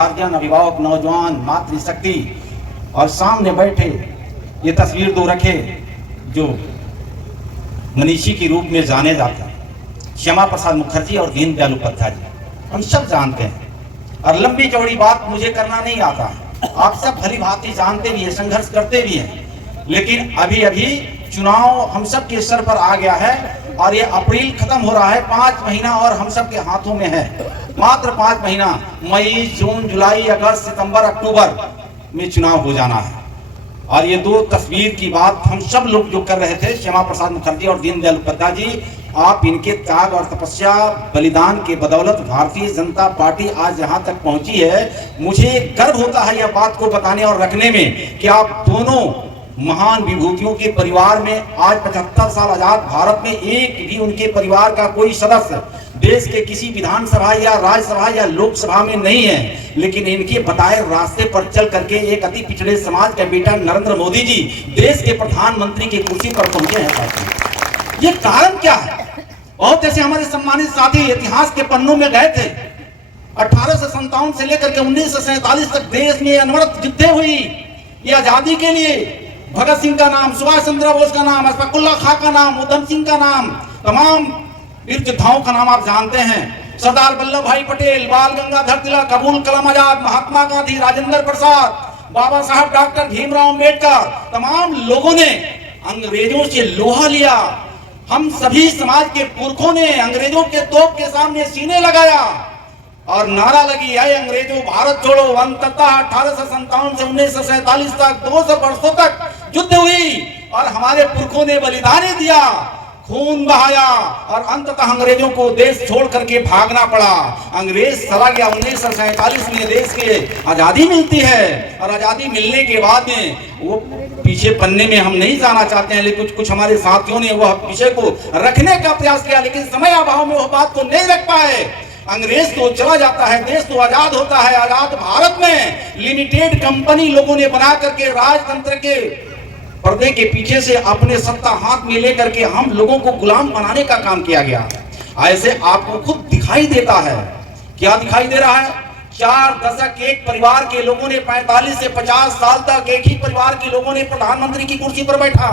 Guardian, अभिभावक, नौजवान, मातृशक्ति और सामने बैठे ये तस्वीर दो रखे जो मनीषी के रूप में जाने जाते हैं, श्यामा प्रसाद मुखर्जी और दीनदयाल उपाध्याय जी। हम सब जानते हैं और लंबी चौड़ी बात मुझे करना नहीं आता, आप सब भली भांति जानते भी हैं, संघर्ष करते भी हैं। लेकिन अभी अभी चुनाव हम सब के सर पर आ गया है और ये अप्रैल खत्म हो रहा है, 5 महीना और हम सब के हाथों में है, मात्र 5 महीना। मई, जून, जुलाई, अगस्त, सितंबर, अक्टूबर में चुनाव हो जाना है। और ये दो तस्वीर की बात हम सब लोग जो कर रहे थे, श्यामा प्रसाद मुखर्जी और दीनदयाल उपाध्याय जी, आप इनके त्याग और तपस्या बलिदान के बदौलत भारतीय जनता पार्टी आज यहाँ तक पहुंची है। मुझे गर्व होता है यह बात को बताने और रखने में कि आप दोनों महान विभूतियों के परिवार में आज 75 साल आजाद भारत में एक भी उनके परिवार का कोई सदस्य देश के किसी विधानसभा या राज्यसभा या लोकसभा में नहीं है। लेकिन इनके बताए रास्ते पर चल करके एक अति पिछड़े समाज का बेटा नरेंद्र मोदी जी देश के प्रधानमंत्री की कुर्सी पर पहुंचे हैं। ये कारण क्या है? बहुत ऐसे हमारे सम्मानित साथी इतिहास के पन्नों में गए थे। 1857 से लेकर के 1947 तक देश में अनवरत युद्धें हुई ये आजादी के लिए। भगत सिंह का नाम, सुभाष चंद्र बोस का नाम, अशफाकुल्लाह खां का नाम, उधम सिंह का नाम, तमाम वीर योद्धाओं का नाम आप जानते हैं। सरदार वल्लभ भाई पटेल, बाल गंगाधर तिलक, अबुल कलाम आजाद, महात्मा गांधी, राजेंद्र प्रसाद, बाबा साहब डॉक्टर भीमराव अम्बेडकर, तमाम लोगों ने अंग्रेजों से लोहा लिया। हम सभी समाज के पुरखों ने अंग्रेजों के तोप के सामने सीने लगाया और नारा लगी है अंग्रेजों भारत छोड़ो। अंततः 1857 से 1947 तक 200 वर्षों तक युद्ध हुई और हमारे पुरखों ने बलिदान दिया, खून बहाया और अंततः अंग्रेजों को देश छोड़ करके भागना पड़ा। अंग्रेज चला गया, 1947 में देश के आजादी मिलती है और आजादी मिलने के बाद में वो पीछे पन्ने में हम नहीं जाना चाहते हैं, लेकिन कुछ हमारे साथियों ने वह विषय को रखने का प्रयास किया, लेकिन समय अभाव में वह बात को नहीं रख पाए। अंग्रेज तो चला जाता है, देश तो आजाद होता है। आजाद भारत में लिमिटेड कंपनी लोगों ने बना करके राजतंत्र के पर्दे के पीछे से अपने सत्ता हाथ में लेकर के हम लोगों को गुलाम बनाने का काम किया गया। ऐसे आपको खुद दिखाई देता है। क्या दिखाई दे रहा है? 4 दशक एक परिवार के लोगों ने, 45 से 50 साल तक एक ही परिवार के लोगों ने प्रधानमंत्री की कुर्सी पर बैठा।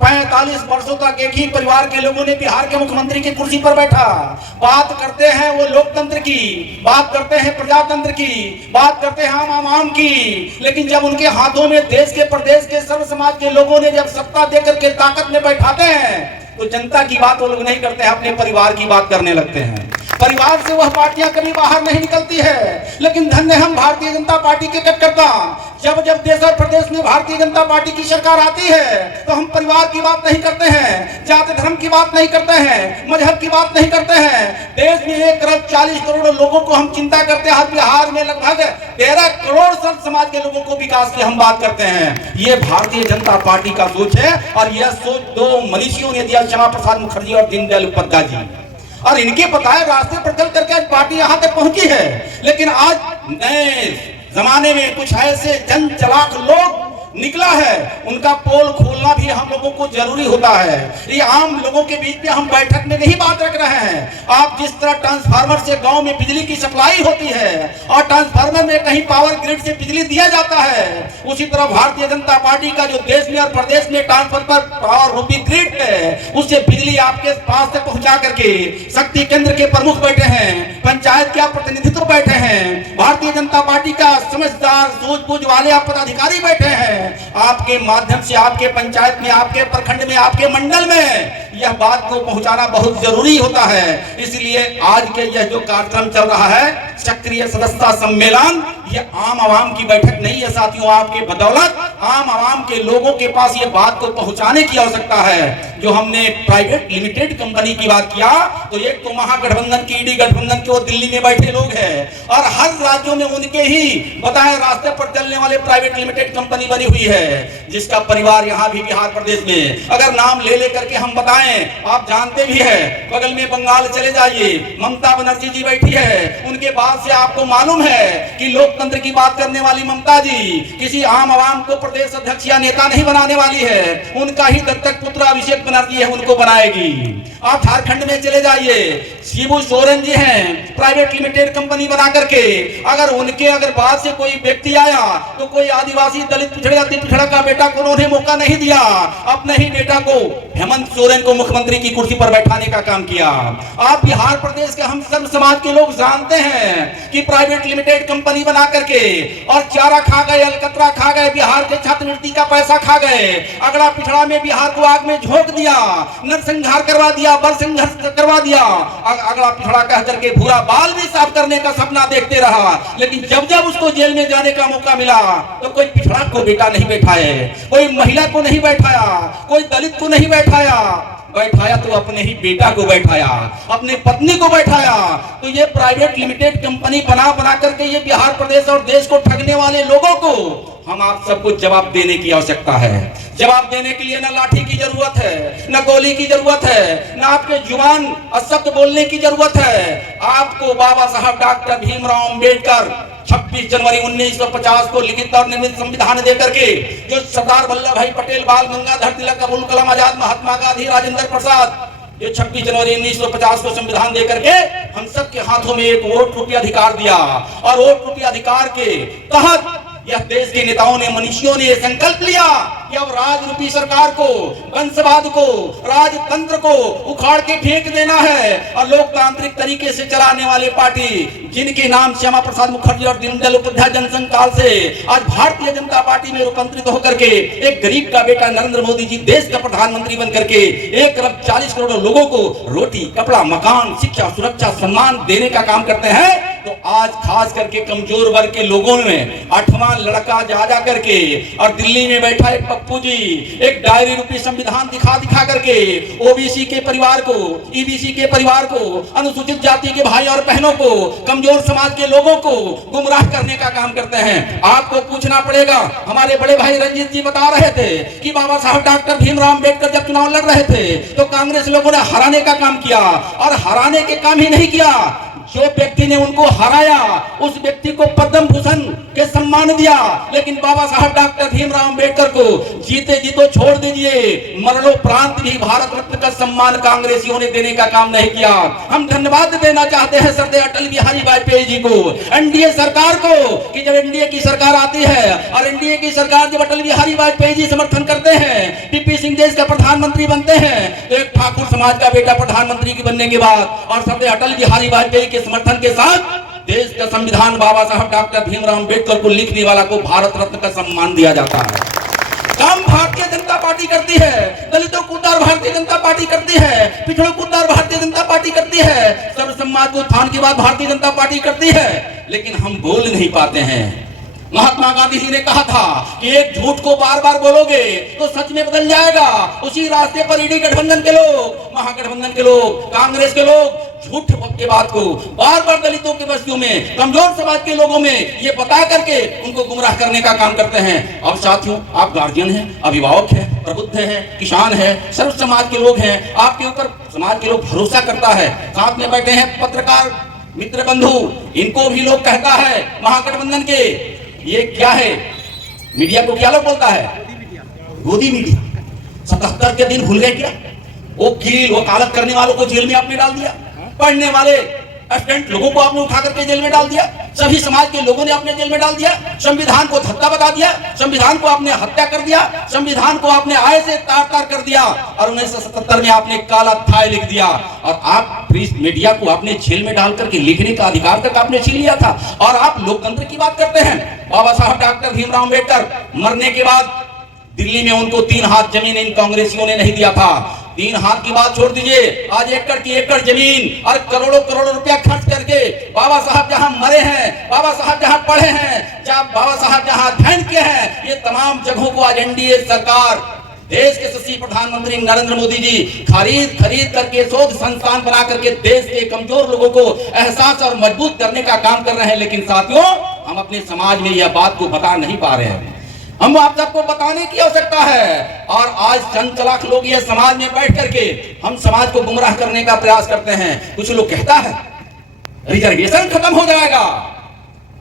45 वर्षों तक एक ही परिवार के लोगों ने बिहार के मुख्यमंत्री की कुर्सी पर बैठा। बात करते हैं वो लोकतंत्र की, बात करते हैं प्रजातंत्र की, बात करते हैं आम आवाम की, लेकिन जब उनके हाथों में देश के प्रदेश के सर्व समाज के लोगों ने जब सत्ता देकर के ताकत में बैठाते हैं तो जनता की बात वो लोग नहीं करते हैं, अपने परिवार की बात करने लगते हैं। परिवार से वह पार्टियां कभी बाहर नहीं निकलती है। लेकिन धन्य हम भारतीय जनता पार्टी के कार्यकर्ता, जब जब देश और प्रदेश में भारतीय जनता पार्टी की सरकार आती है तो हम परिवार की बात नहीं करते हैं, जाति धर्म की बात नहीं करते हैं, मजहब की बात नहीं करते हैं। देश में 1 अरब 40 करोड़ लोगों को हम चिंता करते हैं। बिहार में लगभग 13 करोड़ सर्व समाज के लोगों को विकास की हम बात करते हैं। ये भारतीय जनता पार्टी का सोच है और यह सोच 2 मनीषियों ने दिया, श्यामा प्रसाद मुखर्जी और दीनदयाल उपाध्याय जी। और इनके बताए रास्ते पर चल करके आज पार्टी यहां तक पहुंची है। लेकिन आज नए जमाने में कुछ ऐसे जन चलाक लोग निकला है, उनका पोल खोलना भी हम लोगों को जरूरी होता है। ये आम लोगों के बीच में हम बैठक में नहीं बात रख रहे हैं। आप जिस तरह ट्रांसफार्मर से गांव में बिजली की सप्लाई होती है और ट्रांसफार्मर में कहीं पावर ग्रिड से बिजली दिया जाता है, उसी तरह भारतीय जनता पार्टी का जो देश में और प्रदेश में ट्रांसफार्मर पावर रूपी ग्रिड है, उससे बिजली आपके पास तक पहुंचा करके शक्ति केंद्र के प्रमुख बैठे हैं, पंचायत के प्रतिनिधित्व बैठे हैं, भारतीय जनता पार्टी का समझदार सूझबूझ वाले पदाधिकारी बैठे हैं। आपके माध्यम से आपके पंचायत में, आपके प्रखंड में, आपके मंडल में यह बात को पहुंचाना बहुत जरूरी होता है। इसलिए आज के यह जो कार्यक्रम चल रहा है सक्रिय सदस्यता सम्मेलन, ये आम आवाम की बैठक नहीं है साथियों। आपके बदौलत आम आवाम के लोगों के पास ये बात को पहुंचाने की आवश्यकता है। जो हमने प्राइवेट लिमिटेड कंपनी की बात किया तो एक तो महागठबंधन की, ईडी गठबंधन के, वो दिल्ली में बैठे लोग हैं और हर राज्यों में उनके ही बताए रास्ते पर चलने वाले प्राइवेट लिमिटेड कंपनी बनी हुई है, जिसका परिवार यहाँ भी बिहार प्रदेश में, अगर नाम ले लेकर के हम बताएं हैं। आप जानते भी हैं, बगल में बंगाल चले जाइए, ममता बनर्जी जी बैठी है, उनके बाद से आपको मालूम है कि लोकतंत्र की बात करने वाली ममता जी किसी आम आवाम को प्रदेश अध्यक्ष या नेता नहीं बनाने वाली है, उनका ही दत्तक पुत्र अभिषेक बनर्जी है, उनको बनाएगी। आप झारखंड में चले जाइए, शिबू सोरेन जी हैं, प्राइवेट लिमिटेड कंपनी बना करके, अगर उनके बाद से कोई व्यक्ति आया तो कोई आदिवासी दलित पिछड़ा पिछड़ा का बेटा को उन्होंने मौका नहीं दिया, अपने ही बेटा को हेमंत सोरेन को मुख्यमंत्री की कुर्सी पर बैठाने का काम किया। आप बिहार प्रदेश के हम सर्व समाज के लोग जानते हैं कि प्राइवेट लिमिटेड कंपनी बना करके और चारा खा गए, अलकतरा खा गए, बिहार के छात्रवृत्ति का पैसा खा गए, अगला पिछड़ा में बिहार को आग में झोंक दिया, नरसंहार करवा दिया, बल संघर्ष करवा दिया, अगला पिछड़ा कह करके भूरा बाल भी साफ करने का सपना देखते रहा। लेकिन जब जब उसको जेल में जाने का मौका मिला तो कोई पिछड़ा को बेटा नहीं बैठाए, कोई महिला को नहीं बैठाया, कोई दलित को नहीं बैठाया, बैठाया तो अपने ही बेटा को बैठाया, अपने पत्नी को बैठाया। तो ये प्राइवेट लिमिटेड कंपनी बना बना करके ये बिहार प्रदेश और देश को ठगने वाले लोगों को हम आप सबको जवाब देने की आवश्यकता है। जवाब देने के लिए न लाठी की जरूरत है, न गोली की जरूरत है, न आपके जुबान असत्य बोलने की जरूरत है। आपको बाबा साहब डॉक्टर भीमराव अंबेडकर 26 जनवरी 1950 को लिखित और निर्मित संविधान देकर के जो सरदार वल्लभ भाई पटेल, बाल गंगाधर तिलक, अबुल कलाम आजाद, महात्मा गांधी, राजेंद्र प्रसाद, ये 26 जनवरी 1950 को संविधान देकर के हम सब के हाथों में एक वोट रूपी अधिकार दिया और वोट रूपी अधिकार के तहत यह देश के नेताओं ने, मनीषियों ने संकल्प लिया कि अब राज रूपी सरकार को, वंशवाद को, राजतंत्र को उखाड़ के फेंक देना है और लोकतांत्रिक तरीके से चलाने वाले पार्टी जिनके नाम श्यामा प्रसाद मुखर्जी और दीनदयाल उपाध्याय जनसंघ काल से आज भारतीय जनता पार्टी में रूपांतरित होकर के एक गरीब का बेटा नरेंद्र मोदी जी देश का प्रधानमंत्री बन करके 1 अरब 40 करोड़ लोगों को रोटी, कपड़ा, मकान, शिक्षा, सुरक्षा, सम्मान देने का काम करते हैं। तो आज खास करके कमजोर वर्ग के लोगों में 8वां लड़का जा करके और दिल्ली में बैठा एक पप्पू जी एक डायरी रूपी संविधान दिखा करके ओबीसी के परिवार को, ईबीसी के परिवार को, अनुसूचित जाति के भाई और बहनों को, कमजोर समाज के लोगों को गुमराह करने का काम करते हैं। आपको पूछना पड़ेगा, हमारे बड़े भाई रंजीत जी बता रहे थे कि बाबा साहब डॉक्टर भीमराव अंबेडकर जब चुनाव लड़ रहे थे तो कांग्रेस लोगों ने हराने का काम किया और हराने के काम ही नहीं किया, जो व्यक्ति ने उनको हराया उस व्यक्ति को पद्म भूषण के सम्मान दिया। लेकिन बाबा साहब डॉक्टर भीमराव अंबेडकर को जीते जी तो छोड़ दीजिए, मरणोपरांत भी भारत रत्न का सम्मान कांग्रेसियों ने देने का काम नहीं किया। हम धन्यवाद देना चाहते हैं श्रद्धेय अटल बिहारी वाजपेयी जी को, एनडीए सरकार को, कि जब एनडीए की सरकार आती है और एनडीए की सरकार जब अटल बिहारी वाजपेयी जी समर्थन करते हैं, पीपी सिंह देश का प्रधानमंत्री बनते हैं, तो एक ठाकुर समाज का बेटा प्रधानमंत्री की बनने के बाद और श्रद्धेय अटल बिहारी वाजपेयी के समर्थन के साथ देश का संविधान बाबा साहब डॉक्टर भीमराव अंबेडकर को लिखने वाला को भारत रत्न का सम्मान दिया जाता है। काम भारतीय जनता पार्टी करती है, दलितों को उद्धार भारतीय जनता पार्टी करती है, पिछड़ों को उद्धार भारतीय जनता पार्टी करती है, सर्व समाज को उत्थान की बात भारतीय जनता पार्टी करती है। लेकिन हम बोल नहीं पाते हैं। महात्मा गांधी जी ने कहा था कि एक झूठ को बार बार बोलोगे तो सच में बदल जाएगा। उसी रास्ते पर ईडी गठबंधन के लोग, महागठबंधन के लोग, कांग्रेस के लोग झूठ के बात को बार बार दलितों के बस्तियों में, कमजोर समाज के लोगों में ये बता करके उनको गुमराह करने का काम करते हैं। अब साथियों, आप गार्जियन हैं, अभिभावक हैं, प्रबुद्ध हैं, किसान हैं, सर्व समाज के लोग हैं, आपके ऊपर समाज के लोग भरोसा करता है। साथ में बैठे हैं पत्रकार मित्र बंधु, इनको भी लोग कहता है महागठबंधन के ये क्या है, मीडिया को क्या लोग बोलता है, गोदी मीडिया। 77 के दिन भूल गए क्या? वकालत करने वालों को जेल में आपने डाल दिया, पढ़ने वाले स्टूडेंट लोगों को आपने उठा करके जेल में डाल दिया, सभी समाज के लोगों ने आपने जेल में डाल दिया, संविधान को धत्ता बता दिया, संविधान को आपने हत्या कर दिया, संविधान को आपने आय से तार-तार कर दिया और 1977 में आपने काला अध्याय लिख दिया और आप प्रेस मीडिया को आपने जेल में डाल करके लिखने का अधिकार तक आपने छीन लिया था। और आप लोकतंत्र की बात करते हैं। बाबा साहब डॉक्टर भीमराव अंबेडकर मरने के बाद दिल्ली में उनको 3 हाथ जमीन इन कांग्रेसियों ने नहीं दिया था। 3 हाथ की बात छोड़ दीजिए, आज एकड़ की एकड़ जमीन और करोड़ों करोड़ों रुपया खर्च करके बाबा साहब जहां मरे हैं, बाबा साहब जहां पढ़े हैं, बाबा साहब जहां अध्ययन किए हैं, ये तमाम जगहों को आज एनडीए सरकार, देश के यशस्वी प्रधानमंत्री नरेंद्र मोदी जी खरीद करके शोध संस्थान बना करके देश के कमजोर लोगों को एहसास और मजबूत करने का काम कर रहे हैं। लेकिन साथियों, हम अपने समाज में यह बात को बता नहीं पा रहे हैं। हम आप सबको बताने की आवश्यकता है। और आज चंद लाख लोग ये समाज में बैठ करके हम समाज को गुमराह करने का प्रयास करते हैं। कुछ लोग कहता है रिजर्वेशन खत्म हो जाएगा।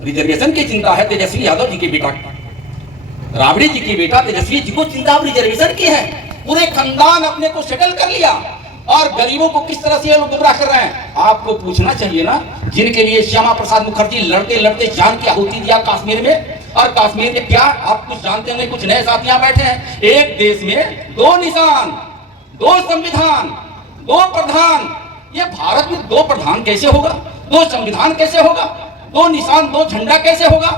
रिजर्वेशन की चिंता है तेजस्वी यादव जी के बेटा, राबड़ी जी की बेटा तेजस्वी जी को चिंता रिजर्वेशन की है। पूरे खानदान अपने को सेटल कर लिया और गरीबों को किस तरह से लोग गुमराह कर रहे हैं। आपको पूछना चाहिए ना, जिनके लिए श्यामा प्रसाद मुखर्जी लड़ते लड़ते जान की आहुति दिया कश्मीर में, और कश्मीर में क्या आप कुछ जानते होंगे, कुछ नए साथियां बैठे हैं। एक देश में दो निशान, दो संविधान, दो प्रधान। ये भारत में दो प्रधान कैसे होगा, दो संविधान कैसे होगा, दो निशान दो झंडा कैसे होगा।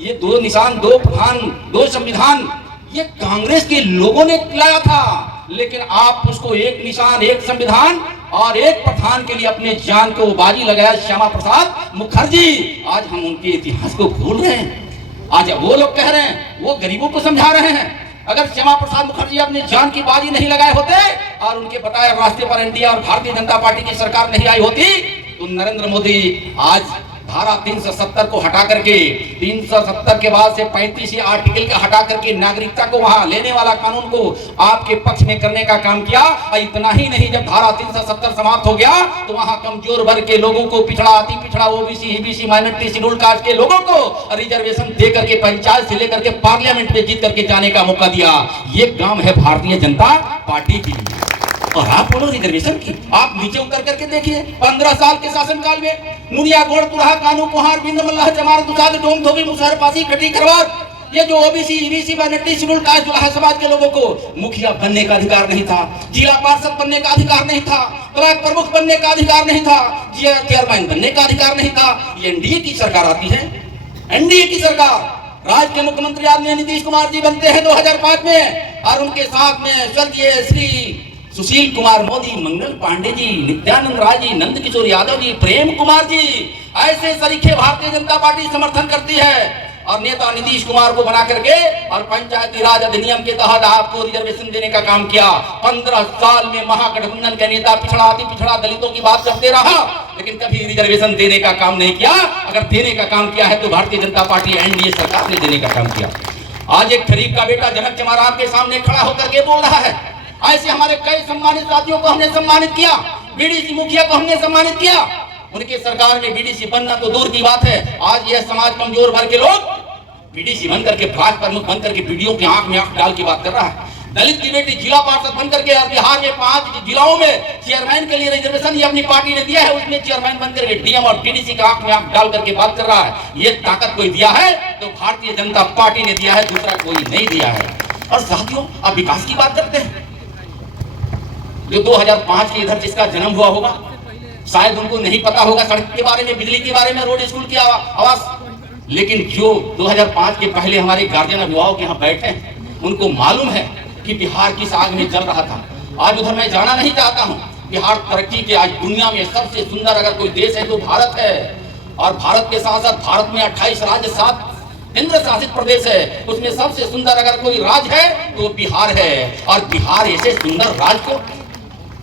ये दो निशान दो प्रधान दो संविधान ये कांग्रेस के लोगों ने लाया था, लेकिन आप उसको एक निशान एक संविधान और एक प्रधान के लिए अपने जान को बाजी लगाया श्यामा प्रसाद मुखर्जी। आज हम उनके इतिहास को भूल रहे हैं। आज वो लोग कह रहे हैं, वो गरीबों को समझा रहे हैं। अगर श्यामा प्रसाद मुखर्जी अपने जान की बाजी नहीं लगाए होते और उनके बताए रास्ते पर एनडीए और भारतीय जनता पार्टी की सरकार नहीं आई होती, तो नरेंद्र मोदी आज धारा 370 को हटा करके 370 के बाद से 35 आर्टिकल का हटा करके नागरिकता को वहां लेने वाला कानून को आपके पक्ष में करने का काम किया। और इतना ही नहीं, जब धारा 370 समाप्त हो गया तो वहां कमजोर वर्ग के लोगों को, पिछड़ा अति पिछड़ा OBC EBC minority schedule caste के लोगों को रिजर्वेशन दे करके पंचायत से लेकर के पार्लियामेंट में जीत करके जाने का मौका दिया। ये काम है भारतीय जनता पार्टी की। और आप बोलो रिजर्वेशन की, आप नीचे उतर करके देखिए 15 साल के शासनकाल में मुनिया गोड़ तुरहा कानू कुहार बिंद मल्लाह जमार दुसाद डोम धोबी मुसहर पासी खटी खरवार, ये जो OBC EBC minority schedule caste दुल्हा समाज के लोगों को मुखिया बनने का अधिकार नहीं था, जिला पार्षद बनने का अधिकार नहीं था, ब्लॉक प्रमुख बनने का अधिकार नहीं था, चेयरमैन बनने का अधिकार नहीं था। ये एनडीए की सरकार आती है, एनडीए की सरकार, राज्य के मुख्यमंत्री आदरणीय नीतीश कुमार जी बनते हैं 2005 में, और उनके साथ में स्वर्गीय श्री सुशील कुमार मोदी, मंगल पांडे जी, नित्यानंद राय जी, नंद किशोर यादव जी, प्रेम कुमार जी, ऐसे सरीखे भारतीय जनता पार्टी समर्थन करती है। और नेता नीतीश कुमार को बना करके और पंचायती राज अधिनियम के तहत आपको रिजर्वेशन देने का काम किया। 15 साल में महागठबंधन के नेता पिछड़ा अति पिछड़ा दलितों की बात करते रहा, लेकिन कभी रिजर्वेशन देने का काम नहीं किया। अगर देने का काम किया है तो भारतीय जनता पार्टी एनडीए सरकार ने देने का काम किया। आज एक गरीब का बेटा जनक चमाराम के सामने खड़ा होकर के बोल रहा है। ऐसे हमारे कई सम्मानित साथियों को हमने सम्मानित किया, बीडीसी मुखिया को हमने सम्मानित किया। उनके सरकार में बीडीसी बनना तो दूर की बात है, आज यह समाज कमजोर वर्ग के लोग बीडीसी बनकर के ब्लॉक प्रमुख बनकर के बीडीओ की आंख में आंख डाल की बात कर रहा है। दलित की बेटी जिला पार्षद बनकर के बिहार में 5 जिलाओं में चेयरमैन के लिए रिजर्वेशन ये अपनी पार्टी ने दिया है, उसमें चेयरमैन बनकर के डीएम और टीडीसी का आंख में आंख डाल करके बात कर रहा है। ये ताकत कोई दिया है तो भारतीय जनता पार्टी ने दिया है, दूसरा कोई नहीं दिया है। और साथियों, अब विकास की बात करते हैं। जो 2005 के इधर जिसका जन्म हुआ होगा, शायद उनको नहीं पता होगा सड़क के बारे में, बिजली के बारे में, रोड स्कूल की आवास, लेकिन जो 2005 के पहले हमारे गार्जियन अभिभावक यहाँ बैठे हैं, उनको मालूम है कि बिहार किस आग में जल रहा था। आज उधर मैं जाना नहीं चाहता हूँ। बिहार तरक्की के आज दुनिया में सबसे सुंदर अगर कोई देश है तो भारत है। और भारत के साथ साथ भारत में 28 राज्य 7 केंद्र शासित प्रदेश है, उसमें सबसे सुंदर अगर कोई राज्य है तो बिहार है। और बिहार ऐसे सुंदर राज्य को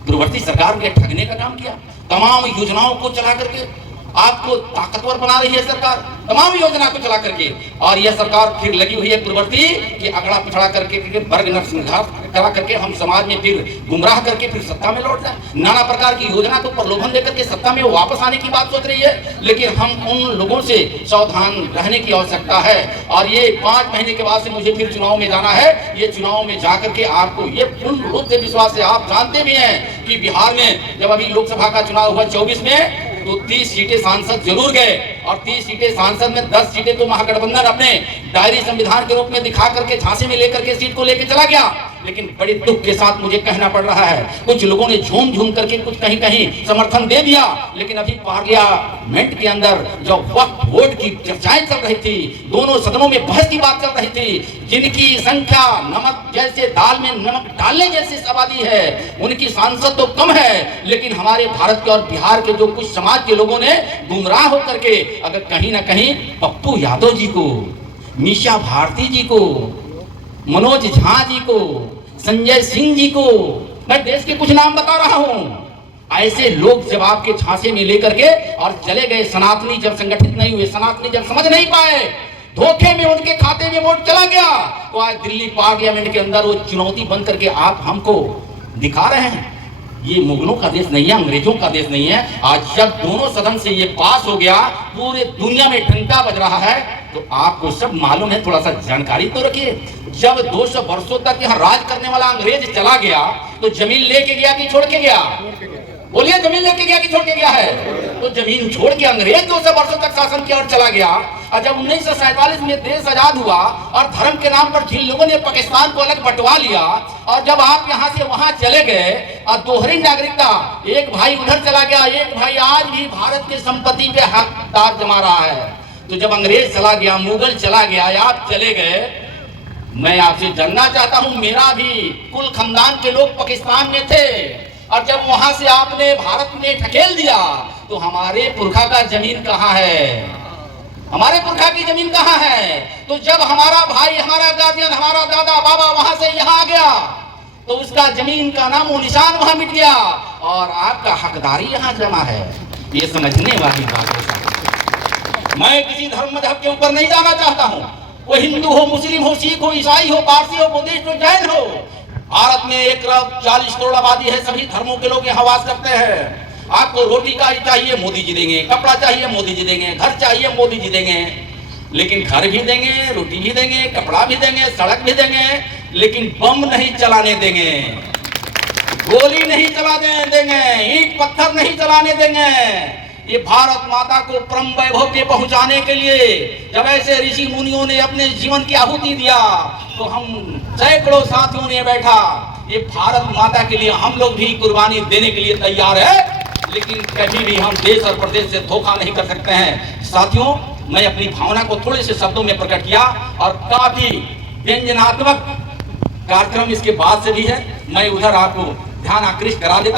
पूर्ववर्ती सरकार ने ठगने का काम किया। तमाम योजनाओं को चला करके आपको ताकतवर बना रही है सरकार, तमाम योजना को चला करके। और यह सरकार फिर लगी हुई है पूर्ववर्ती कि अगड़ा पिछड़ा करके वर्ग नरसंहार करा करके हम समाज में फिर गुमराह करके फिर सत्ता में लौट जाए। नाना प्रकार की योजना को प्रलोभन देकर के सत्ता में वापस आने की बात सोच रही है, लेकिन हम उन लोगों से सावधान रहने की आवश्यकता है। और ये 5 महीने के बाद से मुझे फिर चुनाव में जाना है। ये चुनाव में जाकर के आपको ये पूर्ण रूप से विश्वास है, आप जानते भी हैं कि बिहार में जब अभी लोकसभा का चुनाव हुआ 24 में, तो 30 सीटें सांसद जरूर गए। और 30 सीटें सांसद में 10 सीटें तो महागठबंधन अपने डायरी संविधान के रूप में दिखा करके झांसे में लेकर के सीट को लेकर चला गया। लेकिन बड़े दुख के साथ मुझे कहना पड़ रहा है, कुछ लोगों ने झूम झूम करके कुछ कहीं कहीं समर्थन दे दिया। लेकिन अभी पार्लियामेंट के अंदर जो वक्त वोट की चर्चाएं चल रही थी, दोनों सदनों में बहस की बात चल रही थी, जिनकी संख्या नमक जैसे दाल में नमक डालने जैसी आबादी है, उनकी सांसद तो कम है। लेकिन हमारे भारत के और बिहार के जो कुछ समाज के लोगों ने गुमराह होकर के अगर कहीं ना कहीं पप्पू यादव जी को, मीशा भारती जी को, मनोज झा जी को, संजय सिंह जी को, मैं देश के कुछ नाम बता रहा हूं, ऐसे लोग जब आपके झांसे में लेकर के और चले गए, सनातनी जब संगठित नहीं हुए, सनातनी जब समझ नहीं पाए धोखे में उनके खाते में वोट चला गया, तो आज दिल्ली पार्लियामेंट के अंदर वो चुनौती बन करके आप हमको दिखा रहे हैं। ये मुगलों का देश नहीं है, अंग्रेजों का देश नहीं है। आज जब दोनों सदन से ये पास हो गया, पूरे दुनिया में घंटा बज रहा है, तो आपको सब मालूम है, थोड़ा सा जानकारी तो रखिए। जब 200 वर्षों तक यहाँ राज करने वाला अंग्रेज चला गया, तो जमीन लेके गया कि छोड़ के गया? बोलिए, जमीन लेके गया कि छोड़ के गया है? तो जमीन छोड़ के अंग्रेज 200 वर्षों तक शासन किया और चला गया। और जब 1947 में देश आजाद हुआ और धर्म के नाम पर जिन लोगों ने पाकिस्तान को अलग बंटवा लिया, और जब आप यहाँ से वहां चले गए और दोहरी नागरिकता, एक भाई उधर चला गया, एक भाई आज भी भारत की संपत्ति पे हकदार जमा रहा है। तो जब अंग्रेज चला गया, मुगल चला गया, आप चले गए, मैं आपसे जानना चाहता हूं, मेरा भी कुल खानदान के लोग पाकिस्तान में थे, और जब वहां से आपने भारत में ढकेल दिया, तो हमारे पुरखा का जमीन कहां है? हमारे पुरखा की जमीन कहां है? तो जब हमारा भाई, हमारा गार्जियन, हमारा दादा बाबा वहां से यहां आ गया, तो उसका जमीन का नाम वो निशान वहां मिट गया, और आपका हकदारी यहां जमा है। ये समझने वाली बात है। मैं किसी धर्म मजहब के ऊपर नहीं जाना चाहता हूं, वो हिंदू हो, मुस्लिम हो, सिख हो, ईसाई हो, पारसी हो, बुद्धिस्ट हो, जैन हो। भारत में 140 करोड़ आबादी है, सभी धर्मों के लोग यहाँ वास करते हैं। आपको रोटी का चाहिए, मोदी जी देंगे, कपड़ा चाहिए, मोदी जी देंगे, घर चाहिए, मोदी जी देंगे। लेकिन घर भी देंगे, रोटी भी देंगे, कपड़ा भी देंगे, सड़क भी देंगे, लेकिन बम नहीं चलाने देंगे, गोली नहीं चलाने देंगे, ईंट पत्थर नहीं चलाने देंगे। ये भारत माता को परम वैभव के पहुंचाने के लिए जब ऐसे ऋषि मुनियों ने अपने जीवन की आहुति दिया, तो हम सैकड़ों साथियों ने बैठा, ये भारत माता के लिए हम लोग भी कुर्बानी देने के लिए तैयार है। लेकिन कभी भी हम देश और प्रदेश से धोखा नहीं कर सकते हैं। साथियों, मैं अपनी भावना को थोड़े से शब्दों में प्रकट किया, और काफी व्यंजनात्मक कार्यक्रम इसके बाद से भी है। मैं उधर आपको ध्यान आकृष्ट करा देता